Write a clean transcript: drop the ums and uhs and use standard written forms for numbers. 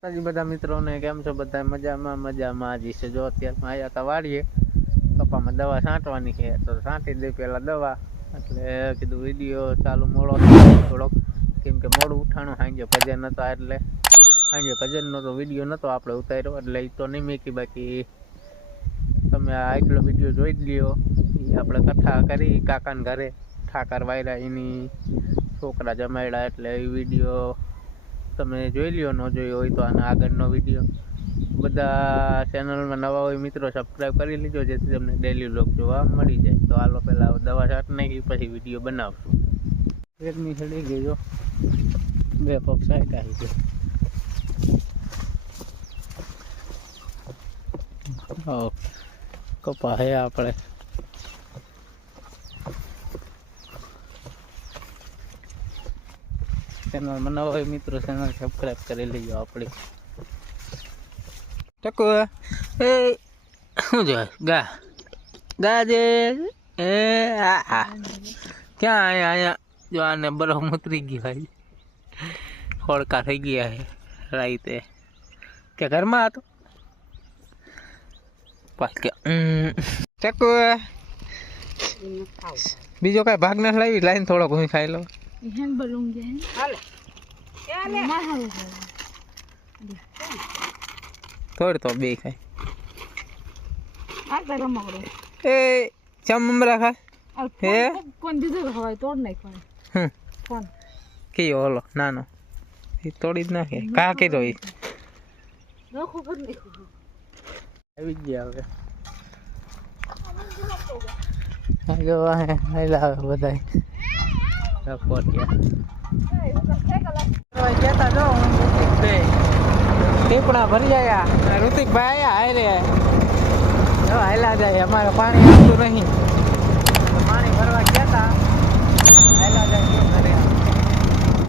હજી બધા મિત્રોને કેમ છો? બધા મજામાં જ છે. જો અત્યારમાં આવ્યા હતા વાડીએ, કપામાં દવા છાંટવાની છે તો છાંટી દઈ પેલા દવા. એટલે કીધું વિડીયો ચાલુ મોડો થોડોક, કેમ કે મોડું ઉઠાણું, સાંજે ભજન હતા એટલે સાંજે ભજનનો તો વિડીયો નહોતો આપણે ઉતાર્યો, એટલે એ તો નહીં મેકી. બાકી તમે આ આગલો વિડીયો જોઈ જ લ્યો. એ આપણે કથા કરી કાકાને ઘરે ઠાકર વાયરા એની છોકરા જમાડ્યા, એટલે એ વિડીયો તમે જોઈ લ્યો. ન જોયો હોય તો આના આગળનો વિડીયો. બધા ચેનલમાં નવા હોય મિત્રો સબસ્ક્રાઈબ કરી લીજો, જેથી તમને ડેલી વ્લોગ જોવા મળી જાય. તો હાલો પહેલાં દવા છાંટ નાખી પછી વિડીયો બનાવશું. રેડમી ચડી ગઈ જો, બે પગ સાઈડ આવી ગયો. કપા હે આપણે ચેનલમાં નવા હોય મિત્રો ચેનલ સબસ્ક્રાઈબ કરી લેજો આપણી. ટકુ એ શું જોય ગા ગાજે એ આ ક્યાં અહીંયા જો આને બરફ ઉતરી ગઈ ભાઈ, ખોડકા થઈ ગયા છે રાઈતે કે ઘરમાં હતો પાછા. ટકુ બીજો કઈ ભાગ ના લાવી લાઈન થોડો ઘૂમી ખાઈ લો. થોડ તો બે ખાય એ ચમ મમરા ખાય હે કોણ દીધું ખવાય તોડ નાખવાય. કોણ કયો ઓલો નાનો એ તોડી જ નાખે કા કીધો એ આવી ગયા. હવે જો હાલા બધા કેતા જો ટીપણા ભરી આવ્યા, ઋતિકભાઈ આવ્યા હારે હાલા જાય. અમારે પાણી આવતું નહીં, પાણી ભરવા ગયા હતા